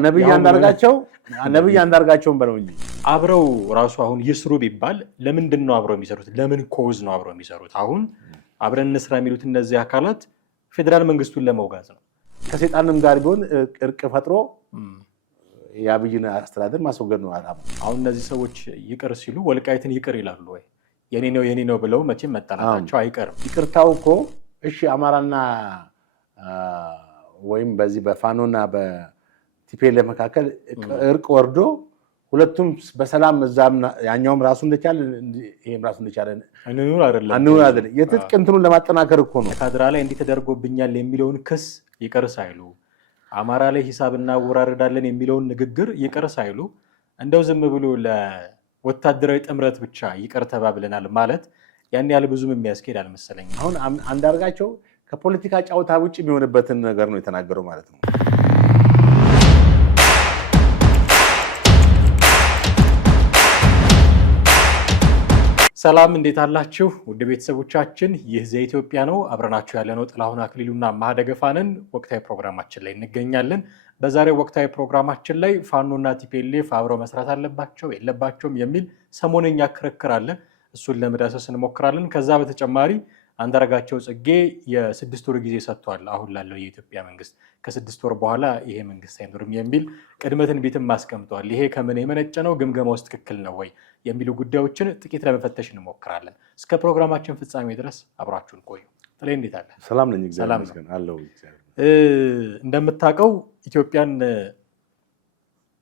ነብይ አንዳርጋቸውን በለው እንጂ አብረው ራሱ አሁን ይስሩ ቢባል ለምንድን ነው አብረው የሚሰሩት? ለምን ኮዝ ነው አብረው የሚሰሩት? አሁን አብረን እንስራ የሚሉት እነዚህ አካላት ፌደራል መንግስቱን ለመውጋት ነው። ከሰይጣንም ጋር ቢሆን እርቅ ፈጥሮ የአብይን አስተዳደር ማስወገድ ነው ዓላማው። አሁን እነዚህ ሰዎች ይቅር ሲሉ ወልቃይትን ይቅር ይላሉ ወይ? የኔ ነው ብለው መቼም መጣላታቸው አይቀርም። ይቅርታው እኮ እሺ አማራና ወይም በዚህ በፋኖና በቲፒኤልኤፍ መካከል እርቅ ወርዶ ሁለቱም በሰላም እዛም ያኛውም ራሱ እንደቻለ ይሄም ራሱ እንደቻለ አንኑር አይደለም የትጥቅ እንትኑን ለማጠናከር እኮ ነው። ካድራ ላይ እንዲህ ተደርጎብኛል የሚለውን ክስ ይቅር ሳይሉ አማራ ላይ ሂሳብ እናወራርዳለን የሚለውን ንግግር ይቅር ሳይሉ እንደው ዝም ብሎ ለወታደራዊ ጥምረት ብቻ ይቅር ተባብለናል ማለት ያን ያህል ብዙም የሚያስኬድ አልመሰለኝም። አሁን አንዳርጋቸው ከፖለቲካ ጫውታ ውጭ የሚሆንበትን ነገር ነው የተናገረው ማለት ነው። ሰላም እንዴት አላችሁ ውድ ቤተሰቦቻችን? ይህ ዘኢትዮጵያ ነው። አብረናችሁ ያለነው ጥላሁን አክሊሉና ማህደገፋንን ወቅታዊ ፕሮግራማችን ላይ እንገኛለን። በዛሬው ወቅታዊ ፕሮግራማችን ላይ ፋኖና ቲፒኤልኤፍ አብረው መስራት አለባቸው የለባቸውም የሚል ሰሞነኛ ክርክር አለ። እሱን ለመዳሰስ እንሞክራለን። ከዛ በተጨማሪ አንዳርጋቸው ጽጌ የ6 ወር ጊዜ ሰጥቷል አሁን ላለው የኢትዮጵያ መንግስት። ከ6 ወር በኋላ ይሄ መንግስት አይኖርም የሚል ቅድመ ትንቢትም አስቀምጧል። ይሄ ከምን የመነጨ ነው? ግምገማው ትክክል ነው ወይ የሚሉ ጉዳዮችን ጥቂት ለመፈተሽ እንሞክራለን። እስከ ፕሮግራማችን ፍጻሜ ድረስ አብራችሁን ቆዩ። ጥሌ እንዴት አለ? ሰላም ነኝ፣ እግዚአብሔር ይመስገን አለው። እንደምታውቀው ኢትዮጵያን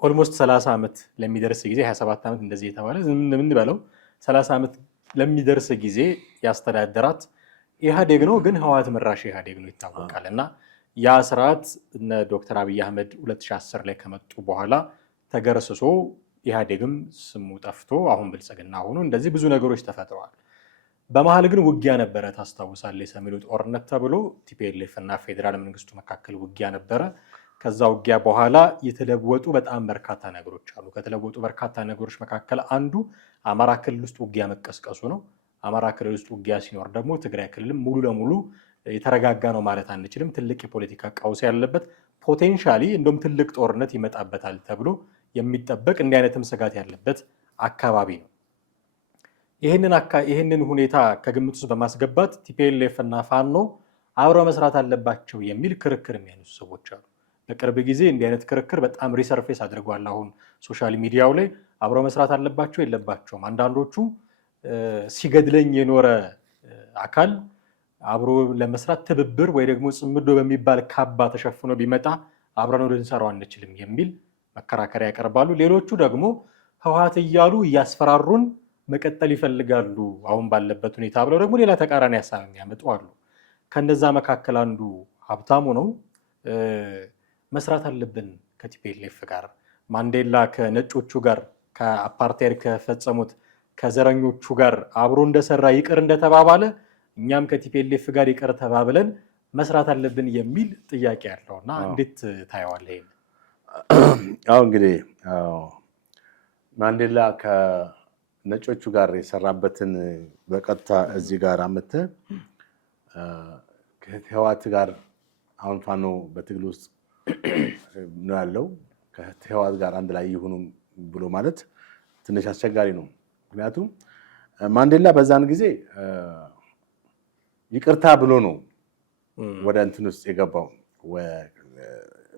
ኦልሞስት 30 ዓመት ለሚደርስ ጊዜ 27 ዓመት እንደዚህ የተባለ ምን በለው 30 ዓመት ለሚደርስ ጊዜ ያስተዳደራት ኢህአዴግ ነው። ግን ህወሓት መራሽ ኢህአዴግ ነው ይታወቃል። እና ያ ስርዓት እነ ዶክተር አብይ አህመድ 2010 ላይ ከመጡ በኋላ ተገረስሶ ኢህአዴግም ስሙ ጠፍቶ አሁን ብልጽግና ሆኖ እንደዚህ ብዙ ነገሮች ተፈጥረዋል። በመሀል ግን ውጊያ ነበረ። ታስታውሳለህ? የሰሜኑ ጦርነት ተብሎ ቲፒኤልኤፍ እና ፌዴራል መንግስቱ መካከል ውጊያ ነበረ። ከዛ ውጊያ በኋላ የተለወጡ በጣም በርካታ ነገሮች አሉ። ከተለወጡ በርካታ ነገሮች መካከል አንዱ አማራ ክልል ውስጥ ውጊያ መቀስቀሱ ነው። አማራ ክልል ውስጥ ውጊያ ሲኖር ደግሞ ትግራይ ክልልም ሙሉ ለሙሉ የተረጋጋ ነው ማለት አንችልም። ትልቅ የፖለቲካ ቀውስ ያለበት ፖቴንሻሊ እንደውም ትልቅ ጦርነት ይመጣበታል ተብሎ የሚጠበቅ እንዲህ አይነትም ስጋት ያለበት አካባቢ ነው። ይህንን ሁኔታ ከግምት ውስጥ በማስገባት ቲፒኤልኤፍ እና ፋኖ አብረው መስራት አለባቸው የሚል ክርክር የሚያነሱ ሰዎች አሉ። በቅርብ ጊዜ እንዲህ አይነት ክርክር በጣም ሪሰርፌስ አድርጓል። አሁን ሶሻል ሚዲያው ላይ አብረው መስራት አለባቸው የለባቸውም። አንዳንዶቹ ሲገድለኝ የኖረ አካል አብሮ ለመስራት ትብብር ወይ ደግሞ ጽምዶ በሚባል ካባ ተሸፍኖ ቢመጣ አብረን ልንሰራው አንችልም የሚል መከራከሪያ ያቀርባሉ። ሌሎቹ ደግሞ ህወሓት እያሉ እያስፈራሩን መቀጠል ይፈልጋሉ አሁን ባለበት ሁኔታ ብለው ደግሞ ሌላ ተቃራኒ ሀሳብ የሚያመጡ አሉ። ከነዛ መካከል አንዱ ሀብታሙ ነው። መስራት አለብን ከቲፒኤልኤፍ ጋር፣ ማንዴላ ከነጮቹ ጋር ከአፓርታይድ ከፈጸሙት ከዘረኞቹ ጋር አብሮ እንደሰራ ይቅር እንደተባባለ እኛም ከቲፒኤልኤፍ ጋር ይቅር ተባብለን መስራት አለብን የሚል ጥያቄ ያለውና እንዴት ታየዋለህ? አሁን እንግዲህ ማንዴላ ከነጮቹ ጋር የሰራበትን በቀጥታ እዚህ ጋር አመተ ከህወሓት ጋር አሁን ፋኖ በትግል ውስጥ ነው ያለው። ከህወሓት ጋር አንድ ላይ ይሁኑ ብሎ ማለት ትንሽ አስቸጋሪ ነው። ምክንያቱም ማንዴላ በዛን ጊዜ ይቅርታ ብሎ ነው ወደ እንትን ውስጥ የገባው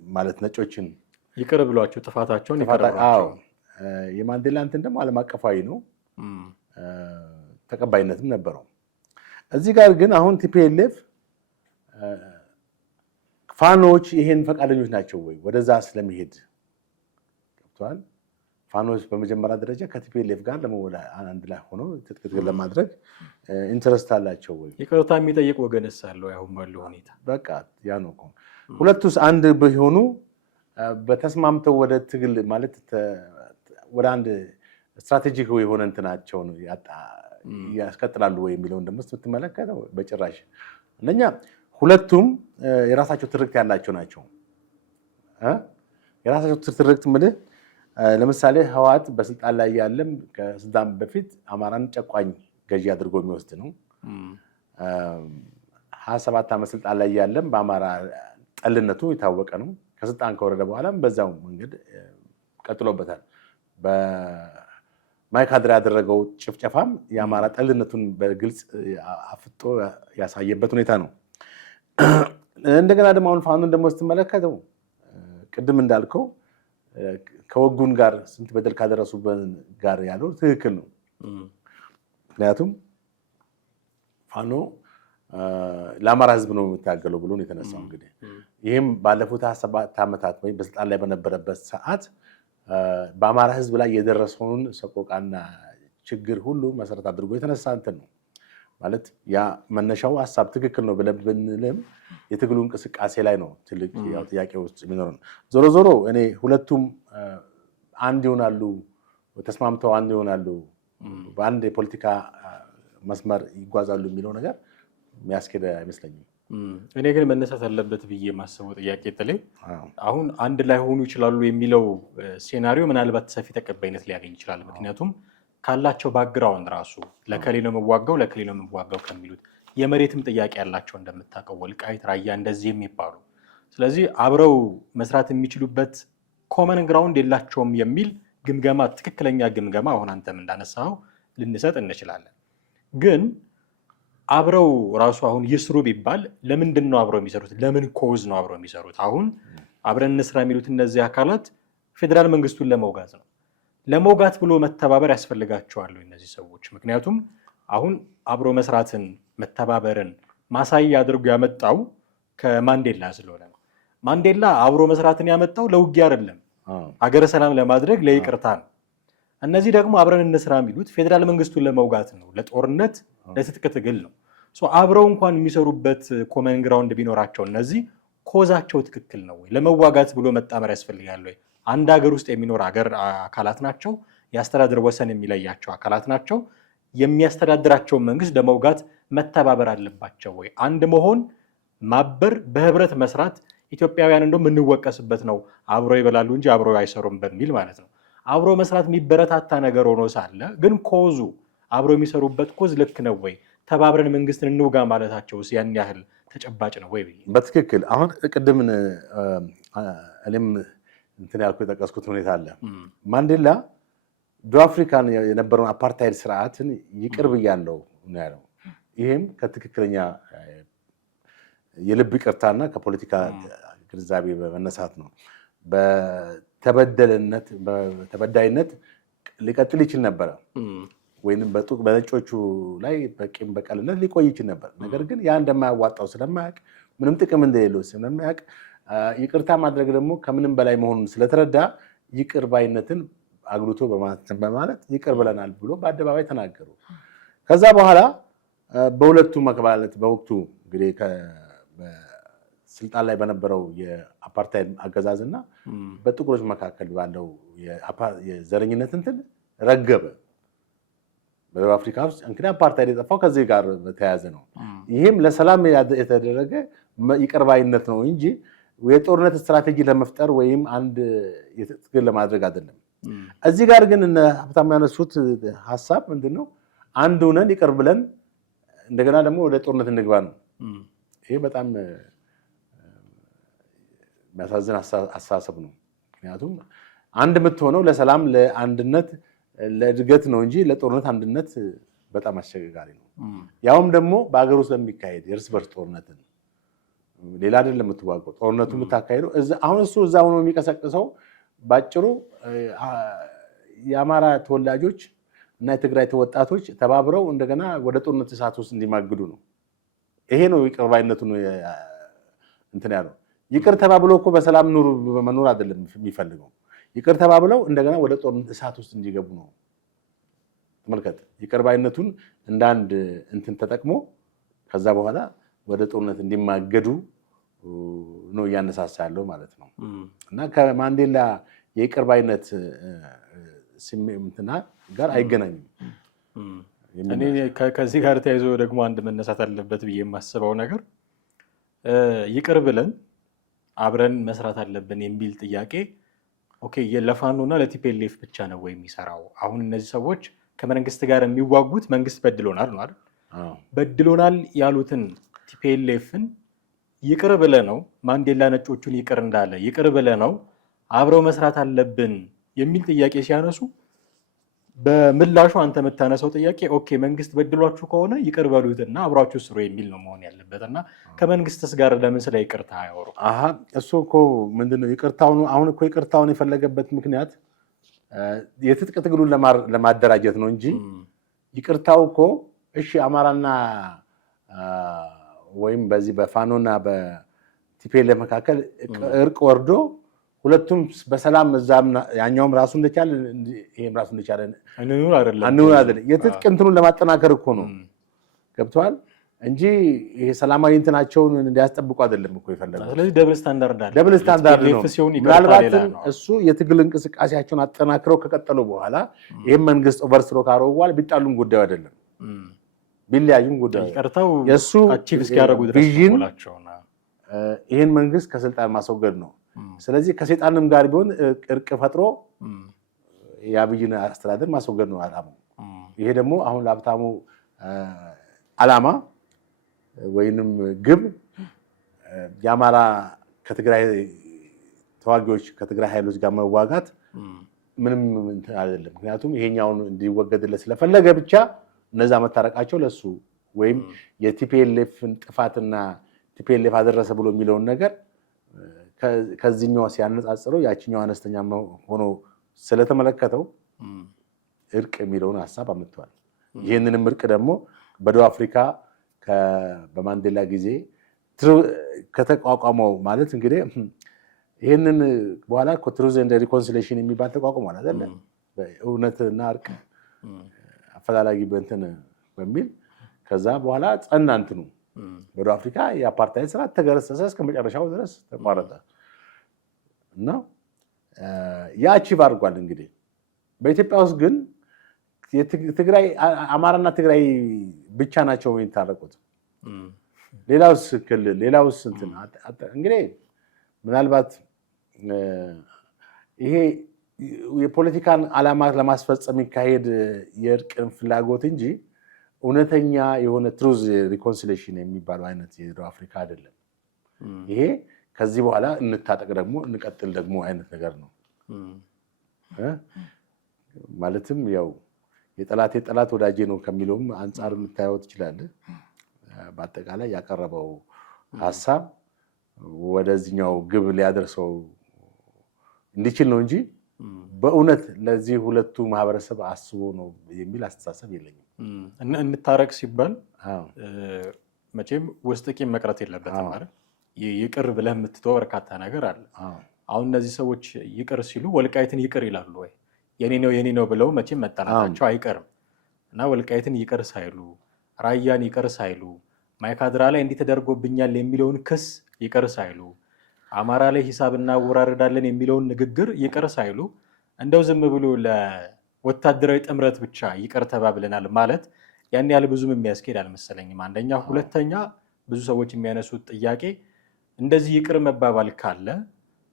ማለት ነጮችን ይቅር ብሏቸው ጥፋታቸውን ይቀርባቸው። የማንዴላ እንትን ደግሞ ዓለም አቀፋዊ ነው፣ ተቀባይነትም ነበረው። እዚህ ጋር ግን አሁን ቲፒኤልኤፍ ፋኖች ይሄን ፈቃደኞች ናቸው ወይ ወደዛ ስለሚሄድ ገብቷል። ፋኖች በመጀመሪያ ደረጃ ከቲፒኤልኤፍ ጋር አንድ ላይ ሆኖ ትጥቅ ለማድረግ ኢንተረስት አላቸው ወይ? ይቅርታ የሚጠይቅ ወገንስ አለው? ያሁን ባለው ሁኔታ በቃ ያ ነው እኮ። ሁለቱስ አንድ ቢሆኑ በተስማምተው ወደ ትግል ማለት ወደ አንድ ስትራቴጂክ የሆነ እንትናቸውን ያስቀጥላሉ ወይ የሚለውን ደግሞ ስትመለከተው በጭራሽ። እነኛ ሁለቱም የራሳቸው ትርክት ያላቸው ናቸው። የራሳቸው ትርክት ምልህ ለምሳሌ ህወሓት በስልጣን ላይ ያለም ከስልጣን በፊት አማራን ጨቋኝ ገዢ አድርጎ የሚወስድ ነው። 27 ዓመት ስልጣን ላይ ያለም በአማራ ጠልነቱ የታወቀ ነው። ከስልጣን ከወረደ በኋላም በዛው መንገድ ቀጥሎበታል። በማይካድራ ያደረገው ጭፍጨፋም የአማራ ጠልነቱን በግልጽ አፍጦ ያሳየበት ሁኔታ ነው። እንደገና ደግሞ አሁን ፋኖን ደግሞ ስትመለከተው ቅድም እንዳልከው ከወጉን ጋር ስንት በደል ካደረሱበት ጋር ያለው ትክክል ነው። ምክንያቱም ፋኖ ለአማራ ሕዝብ ነው የሚታገለው ብሎ ነው የተነሳው። እንግዲህ ይህም ባለፉት 27 ዓመታት ወይም በስልጣን ላይ በነበረበት ሰዓት በአማራ ሕዝብ ላይ የደረሰውን ሰቆቃና ችግር ሁሉ መሰረት አድርጎ የተነሳ እንትን ነው ማለት ያ መነሻው ሀሳብ ትክክል ነው ብለን ብንልም የትግሉ እንቅስቃሴ ላይ ነው ትልቅ ያው ጥያቄ ውስጥ የሚኖረው። ዞሮ ዞሮ እኔ ሁለቱም አንድ ይሆናሉ፣ ተስማምተው አንድ ይሆናሉ፣ በአንድ የፖለቲካ መስመር ይጓዛሉ የሚለው ነገር የሚያስኬድ አይመስለኝም። እኔ ግን መነሳት አለበት ብዬ የማስበው ጥያቄ በተለይ አሁን አንድ ላይ ሆኑ ይችላሉ የሚለው ሴናሪዮ ምናልባት ሰፊ ተቀባይነት ሊያገኝ ይችላል። ምክንያቱም ካላቸው ባክግራውንድ ራሱ ለከሌ ነው የምዋጋው ለከሌ ነው የምዋጋው ከሚሉት የመሬትም ጥያቄ ያላቸው እንደምታውቀው ወልቃይት፣ ራያ እንደዚህ የሚባሉ ስለዚህ አብረው መስራት የሚችሉበት ኮመን ግራውንድ የላቸውም የሚል ግምገማ ትክክለኛ ግምገማ አሁን አንተም እንዳነሳው ልንሰጥ እንችላለን። ግን አብረው ራሱ አሁን ይስሩ ቢባል ለምንድን ነው አብረው የሚሰሩት? ለምን ኮዝ ነው አብረው የሚሰሩት? አሁን አብረን እንስራ የሚሉት እነዚህ አካላት ፌዴራል መንግስቱን ለመውጋት ነው። ለመውጋት ብሎ መተባበር ያስፈልጋቸዋል እነዚህ ሰዎች። ምክንያቱም አሁን አብሮ መስራትን መተባበርን ማሳያ አድርጎ ያመጣው ከማንዴላ ስለሆነ ነው። ማንዴላ አብሮ መስራትን ያመጣው ለውጊያ አይደለም፣ ሀገረ ሰላም ለማድረግ ለይቅርታ ነው። እነዚህ ደግሞ አብረን እንስራ የሚሉት ፌዴራል መንግስቱን ለመውጋት ነው፣ ለጦርነት ለትጥቅ ትግል ነው። አብረው እንኳን የሚሰሩበት ኮመን ግራውንድ ቢኖራቸው እነዚህ ኮዛቸው ትክክል ነው ወይ? ለመዋጋት ብሎ መጣመር ያስፈልጋል ወይ? አንድ ሀገር ውስጥ የሚኖር ሀገር አካላት ናቸው። የአስተዳደር ወሰን የሚለያቸው አካላት ናቸው። የሚያስተዳድራቸውን መንግስት ለመውጋት መተባበር አለባቸው ወይ? አንድ መሆን ማበር፣ በህብረት መስራት ኢትዮጵያውያን እንደው የምንወቀስበት ነው። አብሮ ይበላሉ እንጂ አብሮ አይሰሩም በሚል ማለት ነው። አብሮ መስራት የሚበረታታ ነገር ሆኖ ሳለ ግን ኮዙ አብሮ የሚሰሩበት ኮዝ ልክ ነው ወይ? ተባብረን መንግስትን እንውጋ ማለታቸውስ ያን ያህል ተጨባጭ ነው ወይ? በትክክል አሁን ቅድም እኔም እንትን ያልኩ የጠቀስኩት ሁኔታ አለ። ማንዴላ ደቡብ አፍሪካን የነበረውን አፓርታይድ ስርዓትን ይቅር ብያለሁ ነው ያለው። ይህም ከትክክለኛ የልብ ይቅርታና ከፖለቲካ ግንዛቤ በመነሳት ነው። በተበዳይነት ሊቀጥል ይችል ነበረ ወይም በነጮቹ ላይ በቂም በቀልነት ሊቆይ ይችል ነበር። ነገር ግን ያ እንደማያዋጣው ስለማያውቅ ምንም ጥቅም እንደሌለው ስለማያውቅ ይቅርታ ማድረግ ደግሞ ከምንም በላይ መሆኑን ስለተረዳ ይቅር ባይነትን አግሉቶ በማለት ይቅር ብለናል ብሎ በአደባባይ ተናገሩ። ከዛ በኋላ በሁለቱ መከባለት በወቅቱ እንግዲህ ስልጣን ላይ በነበረው የአፓርታይድ አገዛዝና በጥቁሮች መካከል ባለው የዘረኝነት እንትን ረገበ። በደቡብ አፍሪካ ውስጥ እንግዲህ አፓርታይድ የጠፋው ከዚህ ጋር በተያያዘ ነው። ይህም ለሰላም የተደረገ ይቅር ባይነት ነው እንጂ የጦርነት ስትራቴጂ ለመፍጠር ወይም አንድ ትግል ለማድረግ አይደለም። እዚህ ጋር ግን እነ ሀብታሙ ያነሱት ሀሳብ ምንድነው? አንድ ሆነን ይቅር ብለን እንደገና ደግሞ ወደ ጦርነት እንግባ ነው። ይሄ በጣም የሚያሳዝን አስተሳሰብ ነው። ምክንያቱም አንድ የምትሆነው ለሰላም፣ ለአንድነት፣ ለእድገት ነው እንጂ ለጦርነት አንድነት በጣም አስቸጋሪ ነው። ያውም ደግሞ በሀገር ውስጥ ለሚካሄድ የእርስ በርስ ጦርነትን ሌላ አይደለም የምትዋቀው ጦርነቱ የምታካሄደው አሁን እሱ እዛ ሆኖ የሚቀሰቅሰው ባጭሩ የአማራ ተወላጆች እና የትግራይ ወጣቶች ተባብረው እንደገና ወደ ጦርነት እሳት ውስጥ እንዲማግዱ ነው። ይሄ ነው ይቅር ባይነቱ ነው እንትን ያለው። ይቅር ተባብለው እኮ በሰላም መኖር አይደለም የሚፈልገው። ይቅር ተባብለው እንደገና ወደ ጦርነት እሳት ውስጥ እንዲገቡ ነው። ተመልከት፣ ይቅር ባይነቱን እንደ አንድ እንትን ተጠቅሞ ከዛ በኋላ ወደ ጦርነት እንዲማገዱ ነው እያነሳሳ ያለው ማለት ነው። እና ከማንዴላ የይቅር ባይነት ስሜትና ጋር አይገናኝም። እኔ ከዚህ ጋር ተያይዞ ደግሞ አንድ መነሳት አለበት ብዬ የማስበው ነገር ይቅር ብለን አብረን መስራት አለብን የሚል ጥያቄ ኦኬ፣ ለፋኖና ለቲፒኤልኤፍ ብቻ ነው ወይ የሚሰራው? አሁን እነዚህ ሰዎች ከመንግስት ጋር የሚዋጉት መንግስት በድሎናል ነው አይደል? በድሎናል ያሉትን ቲፒኤልኤፍን ይቅር ብለህ ነው ማንዴላ ነጮቹን ይቅር እንዳለ ይቅር ብለህ ነው አብረው መስራት አለብን የሚል ጥያቄ ሲያነሱ በምላሹ አንተ የምታነሳው ጥያቄ ኦኬ መንግስት በድሏችሁ ከሆነ ይቅር በሉትና አብራችሁ ስሩ የሚል ነው መሆን ያለበትና ከመንግስትስ ጋር ለምን ስለ ይቅርታ አያወሩ? እሱ እኮ ምንድነው ይቅርታውን አሁን እኮ ይቅርታውን የፈለገበት ምክንያት የትጥቅ ትግሉን ለማደራጀት ነው እንጂ ይቅርታው እኮ እሺ አማራና ወይም በዚህ በፋኖና በቲፒኤልኤፍ መካከል እርቅ ወርዶ ሁለቱም በሰላም እዛም ያኛውም ራሱ እንደቻለ ይሄም ራሱ እንደቻለ አንኑር አይደለም የትጥቅ እንትኑን ለማጠናከር እኮ ነው ገብቷል እንጂ ይሄ ሰላማዊ እንትናቸውን እንዲያስጠብቁ አይደለም እኮ ይፈልጋል። ስለዚህ ደብል ስታንዳርድ ነው። ምናልባት እሱ የትግል እንቅስቃሴያቸውን አጠናክረው ከቀጠሉ በኋላ ይሄን መንግስት ኦቨርስሮ ካረው በኋላ ቢጣሉም ጉዳዩ አይደለም ቢለያዩም ጉዳዩ የሱ አቺቭ እስኪያደርጉ ድረስ ይሄን መንግስት ከስልጣን ማስወገድ ነው። ስለዚህ ከሰይጣንም ጋር ቢሆን እርቅ ፈጥሮ የአብይን አስተዳደር ማስወገድ ነው አላማው። ይሄ ደግሞ አሁን ለሀብታሙ አላማ ወይንም ግብ የአማራ ከትግራይ ተዋጊዎች ከትግራይ ኃይሎች ጋር መዋጋት ምንም አይደለም። ምክንያቱም ይሄኛውን እንዲወገድለት ስለፈለገ ብቻ እነዛ መታረቃቸው ለሱ ወይም የቲፒኤልኤፍን ጥፋትና ቲፒኤልኤፍ አደረሰ ብሎ የሚለውን ነገር ከዚህኛው ሲያነጻጽረው ያችኛው አነስተኛ ሆኖ ስለተመለከተው እርቅ የሚለውን ሐሳብ አመጥቷል። ይህንንም እርቅ ደግሞ በደቡብ አፍሪካ በማንዴላ ጊዜ ከተቋቋመው ማለት እንግዲህ ይህንን በኋላ ትሩዝ ኤንድ ሪኮንሲሌሽን የሚባል ተቋቁሟል አይደለ? እውነትና እርቅ አፈላላጊ በእንትን በሚል ከዛ በኋላ ጸና እንትኑ በደቡብ አፍሪካ የአፓርታይድ ስርዓት ተገረሰሰ እስከ መጨረሻው ድረስ ተቋረጠ እና ያ አቺቭ አድርጓል። እንግዲህ በኢትዮጵያ ውስጥ ግን ትግራይ አማራና ትግራይ ብቻ ናቸው የሚታረቁት። ሌላውስ ክልል ሌላውስ እንትን እንግዲህ ምናልባት ይሄ የፖለቲካን ዓላማ ለማስፈጸም የሚካሄድ የእርቅን ፍላጎት እንጂ እውነተኛ የሆነ ትሩዝ ሪኮንሲሌሽን የሚባለው አይነት የደቡብ አፍሪካ አይደለም። ይሄ ከዚህ በኋላ እንታጠቅ ደግሞ እንቀጥል ደግሞ አይነት ነገር ነው። ማለትም ያው የጠላቴ ጠላት ወዳጄ ነው ከሚለውም አንጻር የምታየው ትችላለህ። በአጠቃላይ ያቀረበው ሀሳብ ወደዚህኛው ግብ ሊያደርሰው እንዲችል ነው እንጂ በእውነት ለዚህ ሁለቱ ማህበረሰብ አስቦ ነው የሚል አስተሳሰብ የለኝም። እንታረቅ ሲባል መቼም ውስጥ ቂም መቅረት የለበትም ማለት ይቅር ብለህ የምትተው በርካታ ነገር አለ። አሁን እነዚህ ሰዎች ይቅር ሲሉ ወልቃይትን ይቅር ይላሉ ወይ? የኔ ነው ብለው መቼም መጠናታቸው አይቀርም እና ወልቃይትን ይቅር ሳይሉ ራያን ይቅር ሳይሉ ማይካድራ ላይ እንዲህ ተደርጎብኛል የሚለውን ክስ ይቅር ሳይሉ አማራ ላይ ሂሳብ እናወራርዳለን የሚለውን ንግግር ይቅር ሳይሉ እንደው ዝም ብሎ ለወታደራዊ ጥምረት ብቻ ይቅር ተባብለናል ማለት ያን ያህል ብዙም የሚያስኬድ አልመሰለኝም። አንደኛ፣ ሁለተኛ ብዙ ሰዎች የሚያነሱት ጥያቄ እንደዚህ ይቅር መባባል ካለ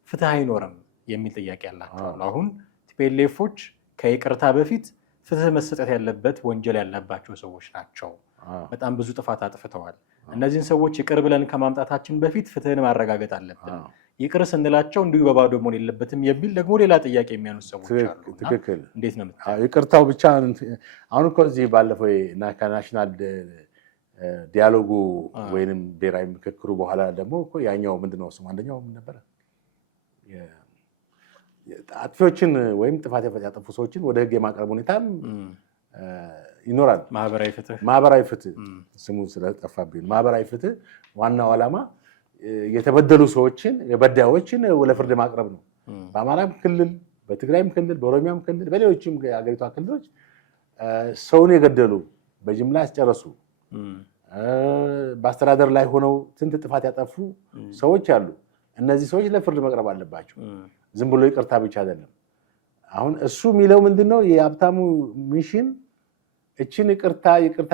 ፍትህ አይኖርም የሚል ጥያቄ ያላቸዋል። አሁን ቲፒኤልኤፎች ከይቅርታ በፊት ፍትህ መሰጠት ያለበት ወንጀል ያለባቸው ሰዎች ናቸው። በጣም ብዙ ጥፋት አጥፍተዋል። እነዚህን ሰዎች ይቅር ብለን ከማምጣታችን በፊት ፍትህን ማረጋገጥ አለብን። ይቅር ስንላቸው እንዲሁ በባዶ መሆን የለበትም የሚል ደግሞ ሌላ ጥያቄ የሚያነሱ ሰዎች አሉ። ትክክል። እንዴት ነው ይቅርታው ብቻ? አሁን እኮ እዚህ ባለፈው ከናሽናል ዲያሎጉ ወይንም ብሔራዊ ምክክሩ በኋላ ደግሞ እኮ ያኛው ምንድነው ስሙ አንደኛው ምን ነበረ? አጥፊዎችን ወይም ጥፋት ያጠፉ ሰዎችን ወደ ህግ የማቅረብ ሁኔታም ይኖራል። ማህበራዊ ፍትህ ስሙ ስለጠፋብኝ፣ ማህበራዊ ፍትህ ዋናው ዓላማ የተበደሉ ሰዎችን የበዳዮችን ለፍርድ ማቅረብ ነው። በአማራም ክልል፣ በትግራይም ክልል፣ በኦሮሚያም ክልል፣ በሌሎችም የሀገሪቷ ክልሎች ሰውን የገደሉ በጅምላ ያስጨረሱ በአስተዳደር ላይ ሆነው ስንት ጥፋት ያጠፉ ሰዎች አሉ። እነዚህ ሰዎች ለፍርድ መቅረብ አለባቸው። ዝም ብሎ ይቅርታ ብቻ አይደለም። አሁን እሱ የሚለው ምንድነው የሀብታሙ ሚሽን እችን ይቅርታ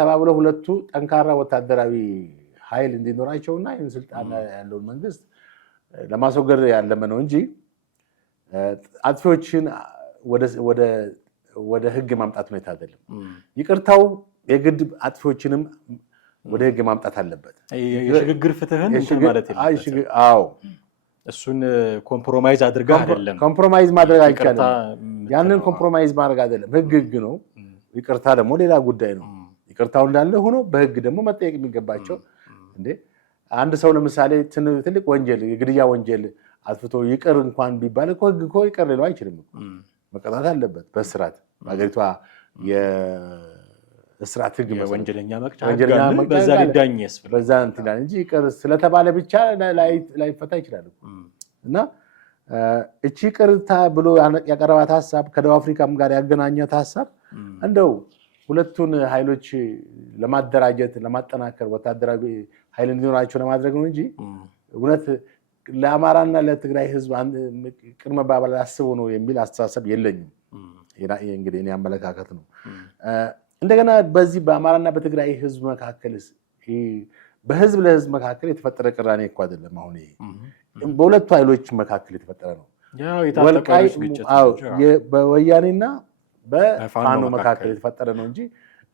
ባብለው ሁለቱ ጠንካራ ወታደራዊ ኃይል እንዲኖራቸውና ይህን ስልጣን ያለውን መንግስት ለማስወገድ ያለመ ነው እንጂ አጥፊዎችን ወደ ህግ ማምጣት ሁኔታ አይደለም። ይቅርታው የግድ አጥፊዎችንም ወደ ህግ ማምጣት አለበት። የሽግግር ፍትህን እንትን ማለት የለበትም። አዎ እሱን ኮምፕሮማይዝ አድርገህ አይደለም። ኮምፕሮማይዝ ማድረግ አይቻልም። ያንን ኮምፕሮማይዝ ማድረግ አይደለም። ህግ ነው። ይቅርታ ደግሞ ሌላ ጉዳይ ነው። ይቅርታው እንዳለ ሆኖ በህግ ደግሞ መጠየቅ የሚገባቸው እንዴ አንድ ሰው ለምሳሌ ትልቅ ወንጀል የግድያ ወንጀል አጥፍቶ ይቅር እንኳን ቢባል እኮ ህግ እኮ ይቅር ሊለው አይችልም። መቀጣት አለበት በእስራት በአገሪቷ የእስራት ህግ ወንጀለኛ መቅጫ በዛ ሊዳኝ ያስፈልጋል። በዛ እንትን እንጂ ይቅር ስለተባለ ብቻ ላይፈታ ይችላል እና እቺ ይቅርታ ብሎ ያቀረባት ሀሳብ ከደቡብ አፍሪካም ጋር ያገናኛት ሀሳብ እንደው ሁለቱን ኃይሎች ለማደራጀት ለማጠናከር ወታደራዊ ኃይል እንዲኖራቸው ለማድረግ ነው እንጂ እውነት ለአማራና ለትግራይ ህዝብ ቅድመ ባባል አስቦ ነው የሚል አስተሳሰብ የለኝም። እንግዲህ እኔ አመለካከት ነው። እንደገና በዚህ በአማራና በትግራይ ህዝብ መካከል በህዝብ ለህዝብ መካከል የተፈጠረ ቅራኔ እኮ አይደለም። አሁን ይሄ በሁለቱ ኃይሎች መካከል የተፈጠረ ነው። በወያኔና በፋኖ መካከል የተፈጠረ ነው እንጂ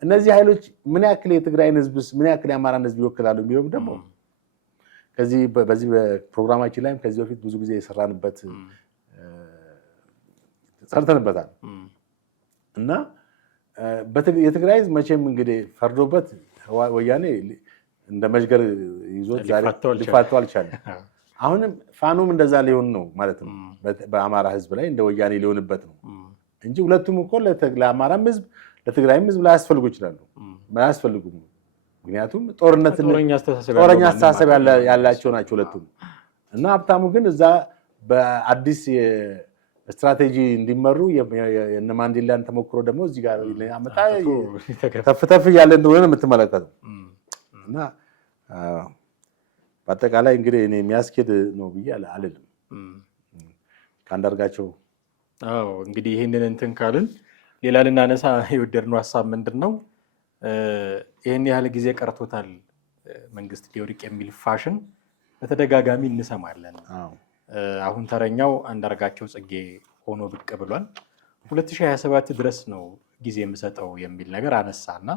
እነዚህ ኃይሎች ምን ያክል የትግራይን ህዝብ ምን ያክል የአማራን ህዝብ ይወክላሉ የሚለው ደግሞ በዚህ በፕሮግራማችን ላይም ከዚህ በፊት ብዙ ጊዜ ሰርተንበታል እና የትግራይ ህዝብ መቼም እንግዲህ ፈርዶበት ወያኔ እንደ መዥገር ይዞት ዛሬ ሊፋተው አልቻለም። አሁንም ፋኖም እንደዛ ሊሆን ነው ማለት ነው። በአማራ ህዝብ ላይ እንደ ወያኔ ሊሆንበት ነው እንጂ ሁለቱም እኮ ለአማራም ህዝብ ለትግራይም ህዝብ ላያስፈልጉ ይችላሉ። አያስፈልጉም። ምክንያቱም ጦረኛ አስተሳሰብ ያላቸው ናቸው ሁለቱም እና ሀብታሙ ግን እዛ በአዲስ ስትራቴጂ እንዲመሩ የእነ ማንዴላን ተሞክሮ ደግሞ እዚህ ጋር አመጣ ተፍተፍ እያለ እንደሆነ የምትመለከተው እና በአጠቃላይ እንግዲህ እኔ የሚያስኬድ ነው ብዬ አልልም። ከአንዳርጋቸው እንግዲህ ይህንን እንትን ካልን ሌላ ልናነሳ የወደድነው ሀሳብ ምንድን ነው? ይህን ያህል ጊዜ ቀርቶታል መንግስት ሊወድቅ የሚል ፋሽን በተደጋጋሚ እንሰማለን። አሁን ተረኛው አንዳርጋቸው ጽጌ ሆኖ ብቅ ብሏል። 2027 ድረስ ነው ጊዜ የምሰጠው የሚል ነገር አነሳና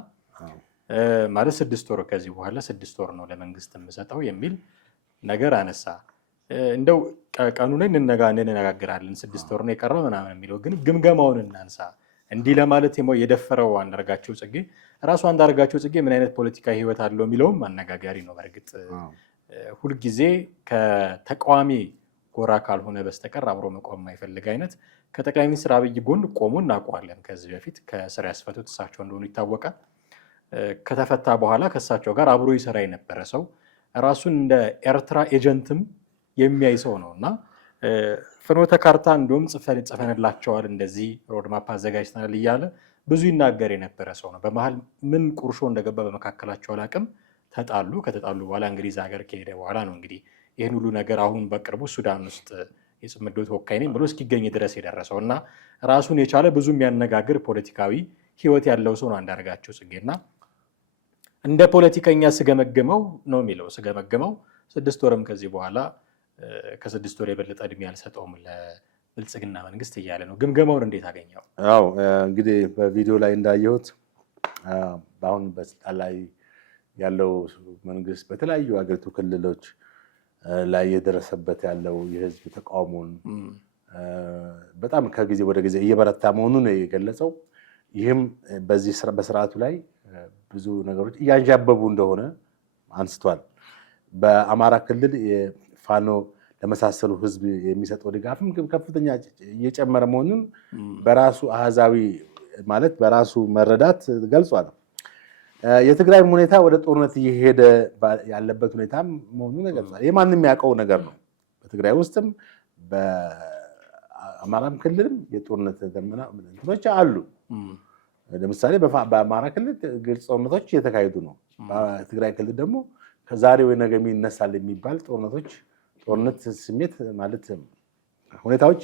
ማለት 6 ወር ከዚህ በኋላ 6 ወር ነው ለመንግስት የምሰጠው የሚል ነገር አነሳ። እንደው ቀኑ ላይ እንነጋገራለን 6 ወር ነው የቀረው ምናምን የሚለው ግን ግምገማውን እናንሳ። እንዲህ ለማለት የደፈረው አንዳርጋቸው ጽጌ ራሱ አንዳርጋቸው ጽጌ ምን አይነት ፖለቲካ ህይወት አለው የሚለውም አነጋጋሪ ነው። በእርግጥ ሁልጊዜ ከተቃዋሚ ጎራ ካልሆነ በስተቀር አብሮ መቆም የማይፈልግ አይነት ከጠቅላይ ሚኒስትር አብይ ጎን ቆሞ እናውቀዋለን። ከዚህ በፊት ከስር ያስፈቱት እሳቸው እንደሆኑ ይታወቃል። ከተፈታ በኋላ ከእሳቸው ጋር አብሮ ይሰራ የነበረ ሰው ራሱን እንደ ኤርትራ ኤጀንትም የሚያይ ሰው ነው እና ፍኖተ ካርታ እንዲሁም ጽፈንላቸዋል እንደዚህ ሮድማፕ አዘጋጅተናል እያለ ብዙ ይናገር የነበረ ሰው ነው። በመሀል ምን ቁርሾ እንደገባ በመካከላቸው አላቅም። ተጣሉ። ከተጣሉ በኋላ እንግሊዝ ሀገር ከሄደ በኋላ ነው እንግዲህ ይህን ሁሉ ነገር አሁን በቅርቡ ሱዳን ውስጥ የጽምዶ ተወካይ ነኝ ብሎ እስኪገኝ ድረስ የደረሰው እና ራሱን የቻለ ብዙ የሚያነጋግር ፖለቲካዊ ህይወት ያለው ሰው ነው አንዳርጋቸው ጽጌና እንደ ፖለቲከኛ ስገመግመው ነው የሚለው። ስገመግመው 6 ወርም ከዚህ በኋላ ከ6 ወር የበለጠ እድሜ ያልሰጠውም ለብልጽግና መንግስት እያለ ነው። ግምገማውን እንዴት አገኘው? አዎ እንግዲህ በቪዲዮ ላይ እንዳየሁት በአሁን በስልጣን ላይ ያለው መንግስት በተለያዩ ሀገሪቱ ክልሎች ላይ የደረሰበት ያለው የህዝብ ተቃውሞን በጣም ከጊዜ ወደ ጊዜ እየበረታ መሆኑን የገለጸው። ይህም በዚህ በስርዓቱ ላይ ብዙ ነገሮች እያንዣበቡ እንደሆነ አንስቷል። በአማራ ክልል የፋኖ ለመሳሰሉ ህዝብ የሚሰጠው ድጋፍም ከፍተኛ እየጨመረ መሆኑን በራሱ አሃዛዊ ማለት በራሱ መረዳት ገልጿል። የትግራይ ሁኔታ ወደ ጦርነት እየሄደ ያለበት ሁኔታ መሆኑን ገልጿል። ይህ ማንም የሚያውቀው ነገር ነው። በትግራይ ውስጥም በአማራም ክልልም የጦርነት እንትኖች አሉ። ለምሳሌ በአማራ ክልል ግልጽ ጦርነቶች እየተካሄዱ ነው። በትግራይ ክልል ደግሞ ከዛሬ ወይ ነገ ይነሳል የሚባል ጦርነት ስሜት ማለት ሁኔታዎች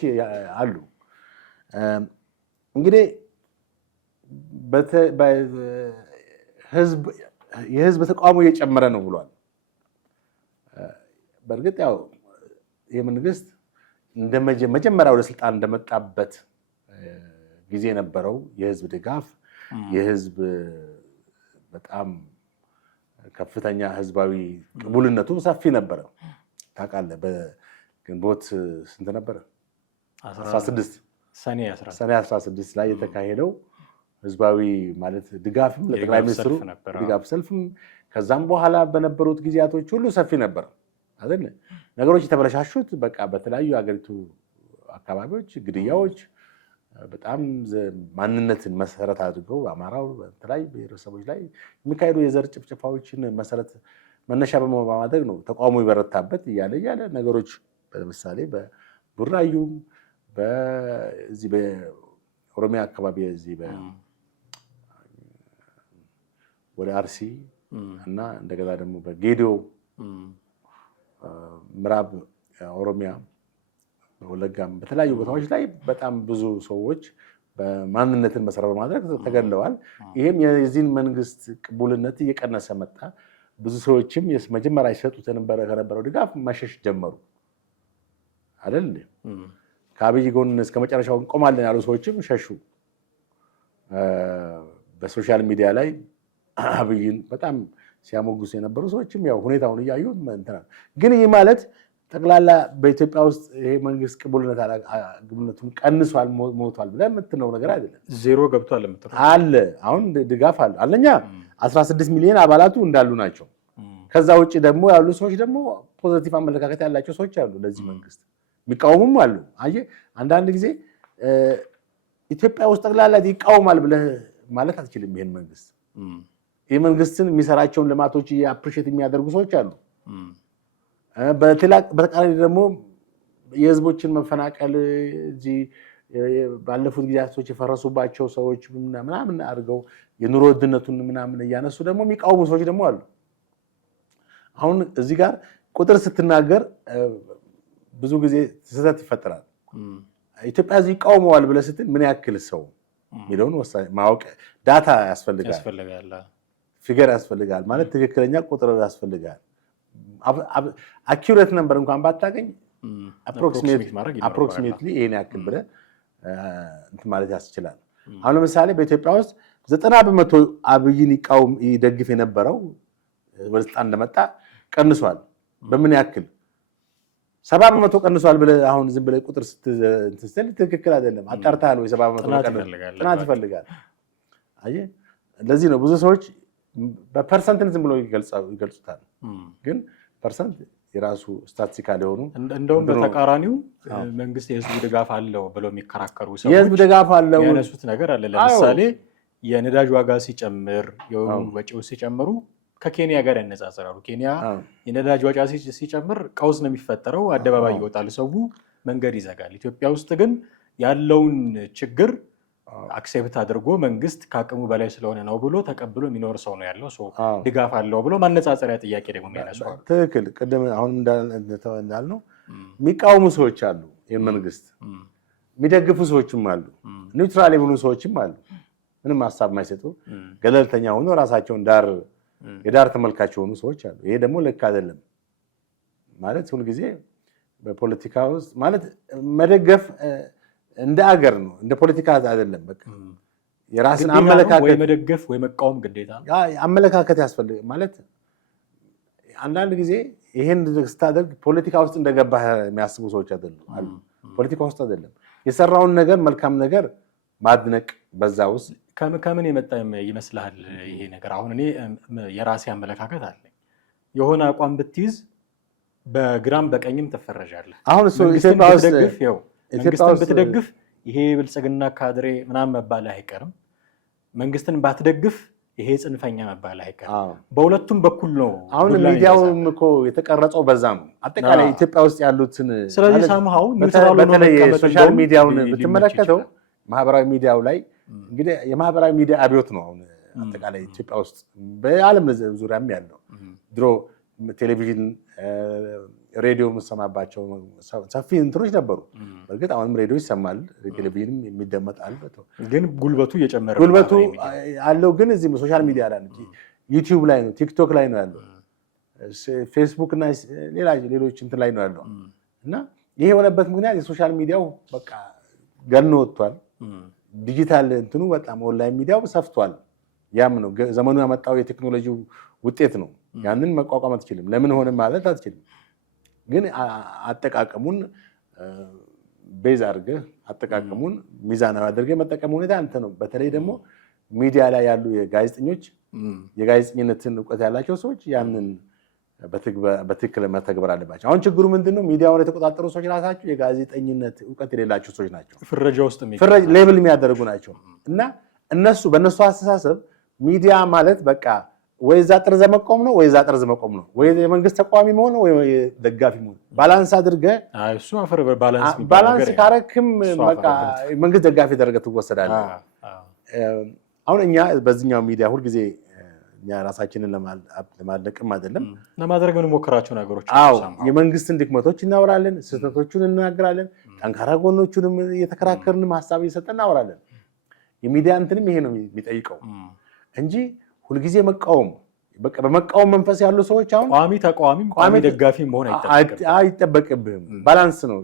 አሉ። እንግዲህ የህዝብ ተቃውሞ እየጨመረ ነው ብሏል። በእርግጥ ያው ይህ መንግስት መጀመሪያ ወደ ስልጣን እንደመጣበት ጊዜ የነበረው የህዝብ ድጋፍ የህዝብ በጣም ከፍተኛ ህዝባዊ ቅቡልነቱ ሰፊ ነበረ። ታውቃለህ በግንቦት ስንት ነበረ? 16 ሰኔ 16 ላይ የተካሄደው ህዝባዊ ማለት ድጋፍም ለጠቅላይ ሚኒስትሩ ድጋፍ ሰልፍም ከዛም በኋላ በነበሩት ጊዜያቶች ሁሉ ሰፊ ነበር አይደል? ነገሮች የተበለሻሹት በቃ በተለያዩ የሀገሪቱ አካባቢዎች ግድያዎች በጣም ማንነትን መሰረት አድርገው አማራው በተለያዩ ብሔረሰቦች ላይ የሚካሄዱ የዘር ጭፍጨፋዎችን መነሻ በማድረግ ነው ተቃውሞ ይበረታበት እያለ ነገሮች ለምሳሌ በቡራዩም በዚህ በኦሮሚያ አካባቢ እዚህ ወደ አርሲ እና እንደገና ደግሞ በጌዲዮ ምዕራብ ኦሮሚያ ወለጋም በተለያዩ ቦታዎች ላይ በጣም ብዙ ሰዎች በማንነትን መሰረት በማድረግ ተገድለዋል። ይሄም የዚህን መንግስት ቅቡልነት እየቀነሰ መጣ። ብዙ ሰዎችም መጀመሪያ ሲሰጡት ከነበረው ድጋፍ መሸሽ ጀመሩ አይደል? ከአብይ ጎን እስከ መጨረሻው እንቆማለን ያሉ ሰዎችም ሸሹ። በሶሻል ሚዲያ ላይ አብይን በጣም ሲያሞግሱ የነበሩ ሰዎችም ያው ሁኔታውን እያዩ ግን ይህ ማለት ጠቅላላ በኢትዮጵያ ውስጥ ይሄ መንግስት ቅቡልነቱን ቀንሷል ሞቷል ብለህ የምትለው ነገር አይደለም። ዜሮ ገብቷል አለ። አሁን ድጋፍ አለ። አንደኛ 16 ሚሊዮን አባላቱ እንዳሉ ናቸው። ከዛ ውጭ ደግሞ ያሉ ሰዎች ደግሞ ፖዚቲቭ አመለካከት ያላቸው ሰዎች አሉ። ለዚህ መንግስት የሚቃወሙም አሉ። አየህ አንዳንድ ጊዜ ኢትዮጵያ ውስጥ ጠቅላላ ይቃወማል ብለህ ማለት አትችልም። ይሄን መንግስት ይህ መንግስትን የሚሰራቸውን ልማቶች አፕሪሼት የሚያደርጉ ሰዎች አሉ። በተቃራኒ ደግሞ የህዝቦችን መፈናቀል እዚህ ባለፉት ጊዜያቶች የፈረሱባቸው ሰዎች ምናምን አድርገው የኑሮ ውድነቱን ምናምን እያነሱ ደግሞ የሚቃወሙ ሰዎች ደግሞ አሉ። አሁን እዚህ ጋር ቁጥር ስትናገር ብዙ ጊዜ ስህተት ይፈጠራል። ኢትዮጵያ እዚህ ይቃወመዋል ብለህ ስትል ምን ያክል ሰው የሚለውን ማወቅ ዳታ ያስፈልጋል፣ ፊገር ያስፈልጋል፣ ማለት ትክክለኛ ቁጥር ያስፈልጋል። አኪውሬት ነበር እንኳን ባታገኝ አፕሮክሲሜትሊ ይሄን ያክል ብለህ እንትን ማለት ያስችላል። አሁን ለምሳሌ በኢትዮጵያ ውስጥ 90% አብይን ይደግፍ የነበረው ወደ ስልጣን እንደመጣ ቀንሷል። በምን ያክል 70% ቀንሷል ብለህ አሁን ዝም ብለህ ቁጥር ስትል ትክክል አይደለም። አጣርተሃል ወይ? 70% ጥናት ይፈልጋል። አየህ ለዚህ ነው ብዙ ሰዎች በፐርሰንትን ዝም ብሎ ይገልጹታል። ግን ፐርሰንት የራሱ ስታቲስቲካል የሆኑ እንደውም በተቃራኒው መንግስት የህዝቡ ድጋፍ አለው ብለው የሚከራከሩ ሰዎች የህዝቡ ድጋፍ አለው ያነሱት ነገር አለ። ለምሳሌ የነዳጅ ዋጋ ሲጨምር የሆኑ ወጪዎች ሲጨምሩ ከኬንያ ጋር ያነጻጽራሉ። ኬንያ የነዳጅ ዋጋ ሲጨምር ቀውስ ነው የሚፈጠረው፣ አደባባይ ይወጣል፣ ሰው መንገድ ይዘጋል። ኢትዮጵያ ውስጥ ግን ያለውን ችግር አክሴፕት አድርጎ መንግስት ከአቅሙ በላይ ስለሆነ ነው ብሎ ተቀብሎ የሚኖር ሰው ነው ያለው። ሰው ድጋፍ አለው ብሎ ማነጻጸሪያ ጥያቄ ደግሞ የሚያነሱ ትክክል። ቅድም አሁን እንዳልነው የሚቃወሙ ሰዎች አሉ፣ የመንግስት የሚደግፉ ሰዎችም አሉ፣ ኒውትራል የሆኑ ሰዎችም አሉ፣ ምንም ሀሳብ የማይሰጡ ገለልተኛ ሆኖ ራሳቸውን የዳር ተመልካች የሆኑ ሰዎች አሉ። ይሄ ደግሞ ልክ አይደለም ማለት ሁልጊዜ በፖለቲካ ውስጥ ማለት መደገፍ እንደ አገር ነው፣ እንደ ፖለቲካ አይደለም። በቃ የራስን አመለካከት ወይ መደገፍ ወይ መቃወም ግዴታ ነው። አመለካከት ያስፈልጋል ማለት አንዳንድ ጊዜ ይሄን ስታደርግ ፖለቲካ ውስጥ እንደገባህ የሚያስቡ ሰዎች አይደሉም። ፖለቲካ ውስጥ አይደለም የሰራውን ነገር መልካም ነገር ማድነቅ በዛ ውስጥ ከምን የመጣ ይመስልሃል ይሄ ነገር? አሁን እኔ የራሴ አመለካከት አለኝ። የሆነ አቋም ብትይዝ በግራም በቀኝም ትፈረጃለህ። አሁን እሱ ኢትዮጵያ ውስጥ መንግስትን ብትደግፍ ይሄ ብልጽግና ካድሬ ምናምን መባል አይቀርም። መንግስትን ባትደግፍ ይሄ ጽንፈኛ መባል አይቀርም። በሁለቱም በኩል ነው። አሁን ሚዲያውም እኮ የተቀረጸው በዛ ነው። አጠቃላይ ኢትዮጵያ ውስጥ ያሉትን ስለዚህ ሳምሃው በተለይ ሶሻል ሚዲያውን ብትመለከተው ማህበራዊ ሚዲያው ላይ እንግዲህ የማህበራዊ ሚዲያ አብዮት ነው አሁን አጠቃላይ ኢትዮጵያ ውስጥ በዓለም ዙሪያም ያለው። ድሮ ቴሌቪዥን፣ ሬዲዮ የምሰማባቸው ሰፊ እንትኖች ነበሩ። በእርግጥ አሁንም ሬዲዮ ይሰማል፣ ቴሌቪዥንም የሚደመጣል። ግን ጉልበቱ እየጨመረ ጉልበቱ አለው። ግን እዚህ ሶሻል ሚዲያ ላይ ነው፣ ዩቲዩብ ላይ ነው፣ ቲክቶክ ላይ ነው ያለው፣ ፌስቡክ እና ሌሎች እንትን ላይ ነው ያለው። እና ይሄ የሆነበት ምክንያት የሶሻል ሚዲያው በቃ ገኖ ወጥቷል። ዲጂታል እንትኑ በጣም ኦንላይን ሚዲያው ሰፍቷል። ያም ነው ዘመኑ ያመጣው የቴክኖሎጂው ውጤት ነው። ያንን መቋቋም አትችልም። ለምን ሆነ ማለት አትችልም። ግን አጠቃቀሙን ቤዝ አድርገህ አጠቃቀሙን ሚዛናዊ አድርገህ መጠቀም ሁኔታ አንተ ነው። በተለይ ደግሞ ሚዲያ ላይ ያሉ የጋዜጠኞች የጋዜጠኝነትን እውቀት ያላቸው ሰዎች ያንን በትክክል መተግበር አለባቸው። አሁን ችግሩ ምንድነው? ሚዲያውን የተቆጣጠሩ ሰዎች ራሳቸው የጋዜጠኝነት እውቀት የሌላቸው ሰዎች ናቸው። ፍረጃ ውስጥ ሌብል የሚያደርጉ ናቸው። እና በእነሱ አስተሳሰብ ሚዲያ ማለት በቃ ወይ እዛ ጥርዝ መቆም ነው ወይ እዛ ጥርዝ መቆም ነው፣ ወይ የመንግስት ተቃዋሚ መሆን ነው ወይ ደጋፊ መሆን። ባላንስ አድርገህ ባላንስ ካረክም በቃ መንግስት ደጋፊ አድርገህ ትወሰዳለህ። አሁን እኛ በዚህኛው ሚዲያ ሁልጊዜ እኛ ራሳችንን ለማድነቅም አይደለም ለማድረግ የምንሞክራቸው ነገሮች፣ የመንግስትን ድክመቶች እናወራለን፣ ስህተቶቹን እናገራለን፣ ጠንካራ ጎኖቹንም እየተከራከርንም ሀሳብ እየሰጠን እናወራለን። የሚዲያ እንትንም ይሄ ነው የሚጠይቀው እንጂ ሁልጊዜ መቃወም። በቃ በመቃወም መንፈስ ያሉ ሰዎች አሁን ቋሚ ደጋፊ መሆን አይጠበቅብህም። ባላንስ ነው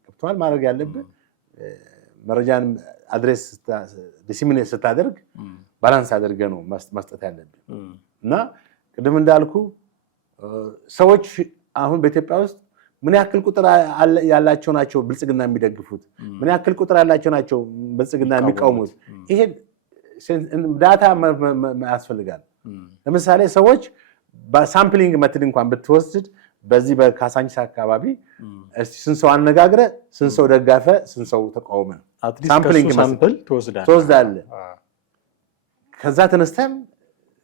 ገብቶሃል ማድረግ ያለብህ። መረጃን አድሬስ ዲሲሚኔት ስታደርግ ባላንስ አድርገህ ነው መስጠት ያለብህ። እና ቅድም እንዳልኩ ሰዎች አሁን በኢትዮጵያ ውስጥ ምን ያክል ቁጥር ያላቸው ናቸው ብልጽግና የሚደግፉት? ምን ያክል ቁጥር ያላቸው ናቸው ብልጽግና የሚቃወሙት? ይሄ ዳታ ያስፈልጋል። ለምሳሌ ሰዎች በሳምፕሊንግ መትድ እንኳን ብትወስድ በዚህ በካሳንቺስ አካባቢ ስንት ሰው አነጋግረ፣ ስንት ሰው ደጋፈ፣ ስንት ሰው ተቃወመ፣ ሳምፕሊንግ ትወስዳለህ። ከዛ ተነስተም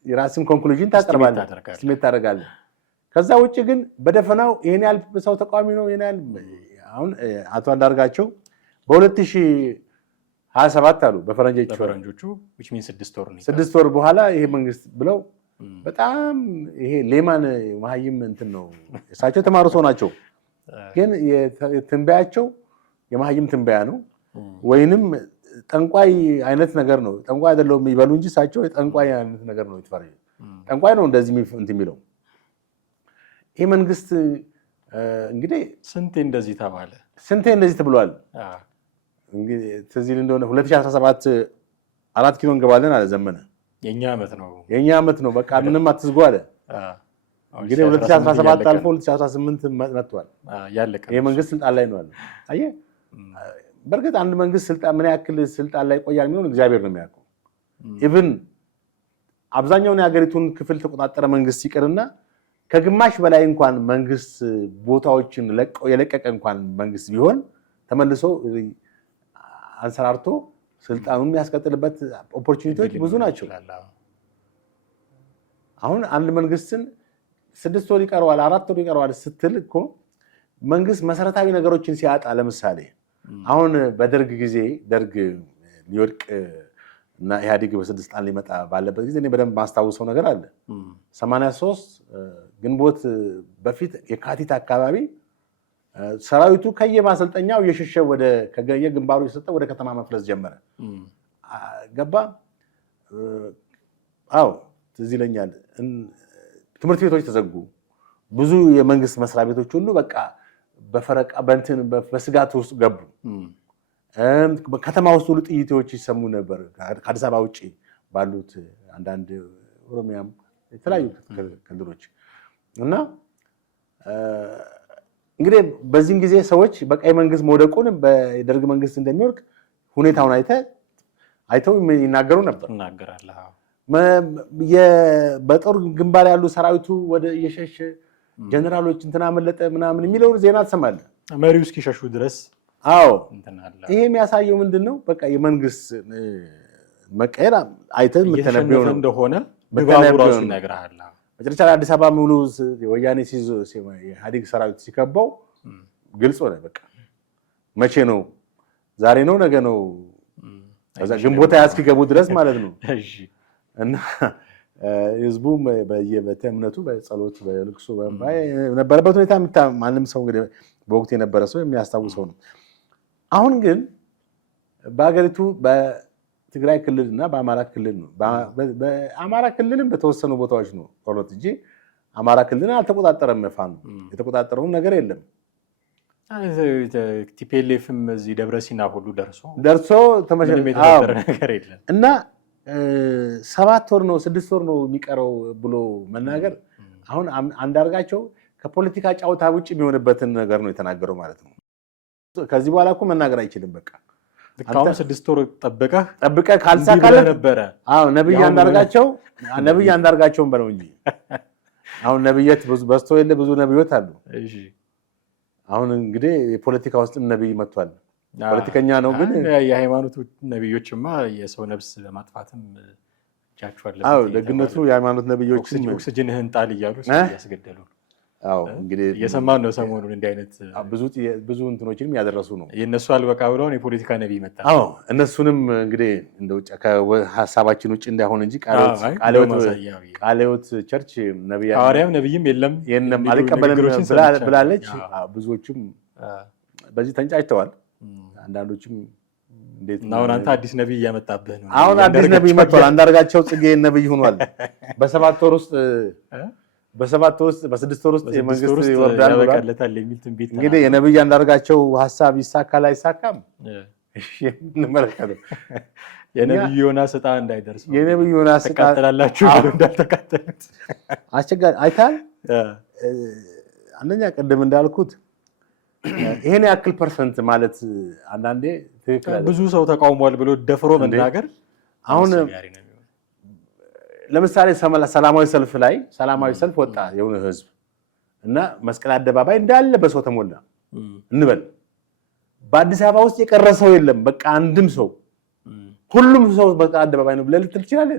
የራስን ኮንክሉዥን ታቀርባለህ፣ ስሜት ታደርጋለህ። ከዛ ውጭ ግን በደፈናው ይሄን ያህል ሰው ተቃዋሚ ነው ይሄን ያህል አሁን አቶ አንዳርጋቸው በ2027 አሉ በፈረንጆቹ 6 ወር በኋላ ይሄ መንግስት ብለው በጣም ይሄ ሌማን መሀይም እንትን ነው። እሳቸው ተማሩ ሰው ናቸው፣ ግን የትንበያቸው የመሀይም ትንበያ ነው ወይንም ጠንቋይ አይነት ነገር ነው። ጠንቋይ አይደለም ይበሉ እንጂ እሳቸው የጠንቋይ አይነት ነገር ነው ይተፈረ ጠንቋይ ነው እንደዚህ እንትን የሚለው። ይሄ መንግስት እንግዲህ ስንቴ እንደዚህ ተባለ፣ ስንቴ እንደዚህ ተብሏል። እንግዲህ ትዝል እንደሆነ 2017 4 ኪሎ እንገባለን አለ ዘመነ። የኛ ዓመት ነው በቃ ምንም አትዝጉ አለ። እንግዲህ 2017 አልፎ 2018 መጥቷል። ይሄ መንግስት ስልጣን ላይ ነው ያለው። አየህ በእርግጥ አንድ መንግስት ስልጣን ምን ያክል ስልጣን ላይ ቆያል የሚሆን እግዚአብሔር ነው የሚያውቀው። ኢቭን አብዛኛውን የሀገሪቱን ክፍል ተቆጣጠረ መንግስት ይቅርና ከግማሽ በላይ እንኳን መንግስት ቦታዎችን የለቀቀ እንኳን መንግስት ቢሆን ተመልሶ አንሰራርቶ ስልጣኑን የሚያስቀጥልበት ኦፖርቹኒቲዎች ብዙ ናቸው። አሁን አንድ መንግስትን 6 ወር ይቀረዋል 4 ወር ይቀረዋል ስትል እኮ መንግስት መሰረታዊ ነገሮችን ሲያጣ፣ ለምሳሌ አሁን በደርግ ጊዜ ደርግ ሊወድቅ እና ኢህአዴግ በስልጣን ሊመጣ ባለበት ጊዜ እኔ በደንብ ማስታውሰው ነገር አለ። 83 ግንቦት በፊት የካቲት አካባቢ ሰራዊቱ ከየማሰልጠኛው እየሸሸ ወደ ከየግንባሩ እየሰጠ ወደ ከተማ መፍለስ ጀመረ። ገባ። አዎ ትዝ ይለኛል። ትምህርት ቤቶች ተዘጉ። ብዙ የመንግስት መስሪያ ቤቶች ሁሉ በቃ በፈረቃ በእንትን በስጋት ውስጥ ገቡ። ከተማ ውስጥ ሁሉ ጥይቶች ይሰሙ ነበር። ከአዲስ አበባ ውጭ ባሉት አንዳንድ ኦሮሚያም የተለያዩ ክልሎች እና እንግዲህ በዚህም ጊዜ ሰዎች በቀይ መንግስት መውደቁን በደርግ መንግስት እንደሚወድቅ ሁኔታውን አይተው ይናገሩ ነበር። በጦር ግንባር ያሉ ሰራዊቱ ወደ እየሸሸ ጀነራሎች እንትና መለጠ ምናምን የሚለውን ዜና ትሰማለህ፣ መሪው እስኪሸሹ ድረስ። አዎ ይሄ የሚያሳየው ምንድነው? በቃ የመንግስት መቀየር አይተህ የምትነበየው እንደሆነ ድባቡ ራሱ ይነግርሃል። መጨረሻ ላይ አዲስ አበባ ሙሉ ወያኔ ሲይዞ የኢህአዴግ ሰራዊት ሲከባው ግልጽ ሆነ። በቃ መቼ ነው? ዛሬ ነው? ነገ ነው? ከዛ ግንቦት እስኪገቡ ድረስ ማለት ነው። እና ህዝቡም በየቤተ እምነቱ በጸሎት በልቅሶ ነበረበት ሁኔታ ማንም ሰው እንግዲህ በወቅቱ የነበረ ሰው የሚያስታውሰው ነው። አሁን ግን በሀገሪቱ በትግራይ ክልል እና በአማራ ክልል ነው። በአማራ ክልልም በተወሰኑ ቦታዎች ነው ጦርነት እንጂ አማራ ክልልን አልተቆጣጠረም። ፋኖ የተቆጣጠረውን ነገር የለም። ቲፒኤልኤፍም እዚህ ደብረ ሲና ሁሉ ደርሶ ነገር የለም እና 7 ወር ነው 6 ወር ነው የሚቀረው ብሎ መናገር አሁን አንዳርጋቸው ከፖለቲካ ጫውታ ውጭ የሚሆንበትን ነገር ነው የተናገረው ማለት ነው። ከዚህ በኋላ እኮ መናገር አይችልም። በቃ አሁን 6 ወር ጠብቀህ ካልሳካለት ነበረ። አዎ ነብይ አንዳርጋቸውን በለው እንጂ አሁን ነብየት በዝቶ የለ ብዙ ነብዮት አሉ። እሺ አሁን እንግዲህ የፖለቲካ ውስጥም ነብይ መጥቷል። ፖለቲከኛ ነው ግን የሃይማኖት ነብዮችማ የሰው ነፍስ ለማጥፋትም እጃቸው አለበት። አዎ ደግነቱ የሃይማኖት ነብዮች ኦክሲጅንህን ጣል እያሉ ያስገደሉ። አዎ እንግዲህ እየሰማን ነው ሰሞኑን እንዲህ አይነት ብዙ እንትኖችንም ያደረሱ ነው። የእነሱ አልበቃ ብለውን የፖለቲካ ነብይ መጣ። አዎ እነሱንም እንግዲህ እንደ ውጭ ከሀሳባችን ውጭ እንዳይሆን እንጂ ቃለ-ሕይወት ቸርች ሐዋርያም ነብይም የለም አልቀበልም ብላለች። ብዙዎችም በዚህ ተንጫጭተዋል። አንዳንዶችም እንዴት ነው አሁን አዲስ ነብይ እያመጣብህ ነው? አሁን አዲስ ነብይ መጥቷል። አንዳርጋቸው ጽጌ ነብይ ሆኗል። በ7 ወር ውስጥ በ6 ወር ውስጥ የመንግስት ይወርዳል ያበቃለታል የሚል ትንቢት እንግዲህ የነብይ አንዳርጋቸው ሐሳብ ይሳካል አይሳካም እንመለከተው። የነብዩ ዮናስ ዕጣ እንዳይደርስ የነብዩ ዮናስ ዕጣ ተቃጠላላችሁ እንዳልተቃጠሉት አስቸጋሪ አይታል። አንደኛ ቅድም እንዳልኩት ይሄን ያክል ፐርሰንት ማለት አንዳንዴ ትክክል ብዙ ሰው ተቃውሟል ብሎ ደፍሮ መናገር አሁን ለምሳሌ ሰላማዊ ሰልፍ ወጣ የሆነ ህዝብ እና መስቀል አደባባይ እንዳለ በሰው ተሞላ እንበል። በአዲስ አበባ ውስጥ የቀረሰው የለም። በቃ አንድም ሰው ሁሉም ሰው መስቀል አደባባይ ነው ብለህ ልትል ትችላለህ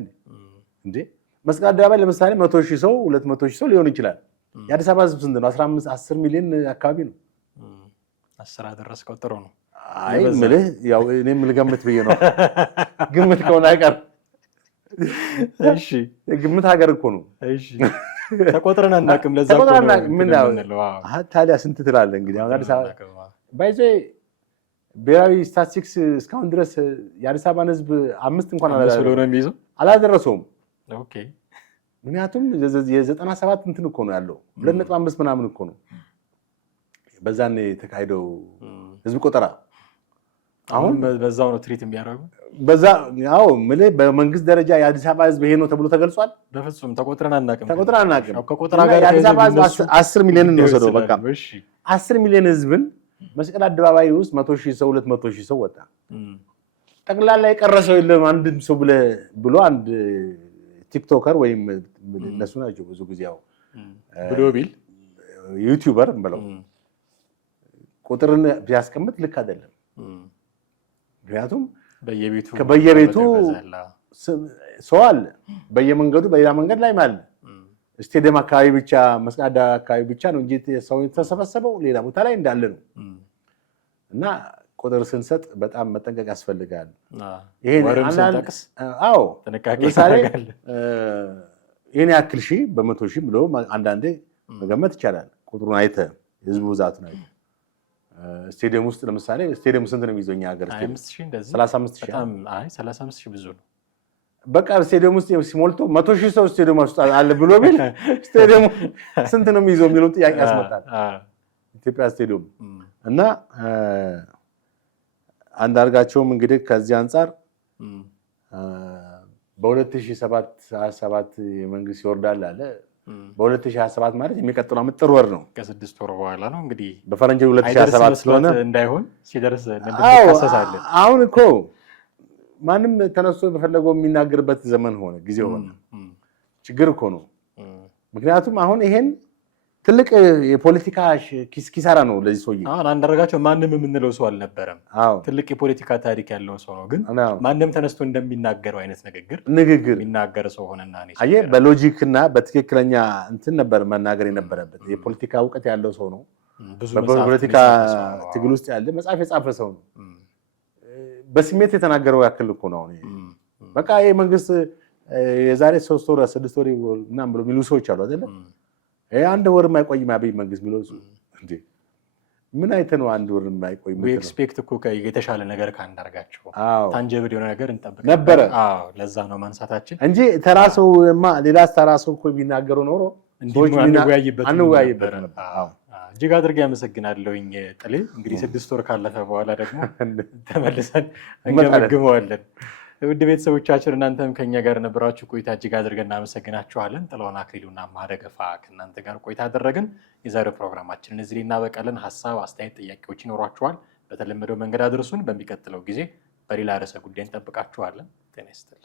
እንዴ? መስቀል አደባባይ ለምሳሌ 100,000 ሰው 200,000 ሰው ሊሆን ይችላል። የአዲስ አበባ ህዝብ ስንት ነው? 10 ሚሊዮን አካባቢ ነው። 10 አደረስከው ጥሩ ነው። አይ ምልህ ያው እኔም ልገምት ብዬ ነው። ግምት ከሆነ አይቀር እሺ ግምት ሀገር እኮ ነው። እሺ ተቆጥረን አናውቅም። ለዛ እኮ ነው ታዲያ ስንት ትላለህ እንግዲህ? አሁን አዲስ አበባ ባይዘ ብሔራዊ ስታቲስቲክስ እስካሁን ድረስ የአዲስ አበባን ህዝብ 5 እንኳን አላደረሰውም። ኦኬ ምክንያቱም የ97 እንትን እኮ ነው ያለው 2.5 ምናምን እኮ ነው በዛን የተካሄደው ህዝብ ቆጠራ። አሁን በዛው ነው ትሪት የሚያደርጉ በዛ ያው ምልህ በመንግስት ደረጃ የአዲስ አበባ ህዝብ ይሄ ነው ተብሎ ተገልጿል? በፍጹም ተቆጥረን አናውቅም። ከቆጠራ ጋር የአዲስ አበባ ህዝብ 10 ሚሊዮን ነው ወሰደው። በቃ 10 ሚሊዮን ህዝብን መስቀል አደባባይ ውስጥ 100,000 ሰው 200,000 ሰው ወጣ። ጠቅላላ የቀረሰው የለም አንድም ሰው ብሎ አንድ ቲክቶከር ወይም እነሱ ናቸው ብዙ ጊዜ ያው ብሎ ቢል ዩቲዩበር ብለው ቁጥርን ቢያስቀምጥ ልክ አይደለም። ምክንያቱም በየቤቱ ሰው አለ፣ በየመንገዱ በሌላ መንገድ ላይ ማለት ስቴዲየም አካባቢ ብቻ መስቀል አካባቢ ብቻ ነው እንጂ ሰው የተሰበሰበው ሌላ ቦታ ላይ እንዳለ ነው። እና ቁጥር ስንሰጥ በጣም መጠንቀቅ ያስፈልጋል። ይሄን ያክል ሺህ በ100,000 ብሎ አንዳንዴ መገመት ይቻላል። ቁጥሩን አይተህ የህዝቡ ብዛቱን አይተህ ስቴዲየም ውስጥ ለምሳሌ ስቴዲየም ስንት ነው የሚይዘው? እኛ ሀገር 35,000 ብዙ ነው። በቃ ስቴዲየም ውስጥ ሲሞልቶ 100,000 ሰው ስቴዲየም ውስጥ አለ ብሎ ቢል ስቴዲየሙ ስንት ነው የሚይዘው የሚለው ጥያቄ ያስመጣል። ኢትዮጵያ ስቴዲየም እና አንዳርጋቸውም እንግዲህ ከዚህ አንጻር በ2027 የመንግስት ይወርዳል አለ። በ2027 ማለት የሚቀጥለው ዓመት ጥር ወር ነው። ከ6 ወር በኋላ ነው እንግዲህ በፈረንጅ 2027 ስለሆነ እንዳይሆን ሲደርስ እንደምትከሰሳለን። አሁን እኮ ማንም ተነስቶ በፈለገው የሚናገርበት ዘመን ሆነ ጊዜ ሆነ። ችግር እኮ ነው። ምክንያቱም አሁን ይሄን ትልቅ የፖለቲካ ኪሳራ ነው ለዚህ ሰውዬ። አሁን አንዳርጋቸው ማንም የምንለው ሰው አልነበረም። ትልቅ የፖለቲካ ታሪክ ያለው ሰው ነው። ግን ማንም ተነስቶ እንደሚናገረው አይነት ንግግር የሚናገር ሰው ሆነና አየህ፣ በሎጂክ እና በትክክለኛ እንትን ነበር መናገር የነበረበት። የፖለቲካ እውቀት ያለው ሰው ነው። በፖለቲካ ትግል ውስጥ ያለ መጽሐፍ የጻፈ ሰው ነው። በስሜት የተናገረው ያክል እኮ ነው። በቃ ይሄ መንግስት የዛሬ 3 ወር 6 ወር ምናምን ብሎ የሚሉ ሰዎች አሉ አይደለ? አንድ ወር የማይቆይም አብይ መንግስት የሚለው እንዴ ምን አይተህ ነው አንድ ወር የማይቆይ? ኤክስፔክት እኮ የተሻለ ነገር ካንዳርጋቸው ታንጀብል የሆነ ነገር እንጠብቅ ነበረ። ለዛ ነው ማንሳታችን እንጂ ተራሰውማ ሌላ ተራሰው እኮ ቢናገሩ ኖሮ አንወያይበት ነበር። እጅግ አድርጌ አመሰግናለሁኝ ጥሌ። እንግዲህ 6 ወር ካለፈ በኋላ ደግሞ ተመልሰን እንገመግመዋለን። ውድ ቤተሰቦቻችን እናንተም ከኛ ጋር ነበራችሁ ቆይታ እጅግ አድርገን እናመሰግናችኋለን። ጥላሁን አክሊሉና ማደገፋ ከእናንተ ጋር ቆይታ አደረግን። የዛሬው ፕሮግራማችንን እዚህ ላይ እናበቃለን። ሀሳብ፣ አስተያየት፣ ጥያቄዎች ይኖሯችኋል በተለመደው መንገድ አድርሱን። በሚቀጥለው ጊዜ በሌላ ርዕሰ ጉዳይ እንጠብቃችኋለን። ጤና ይስጥልኝ።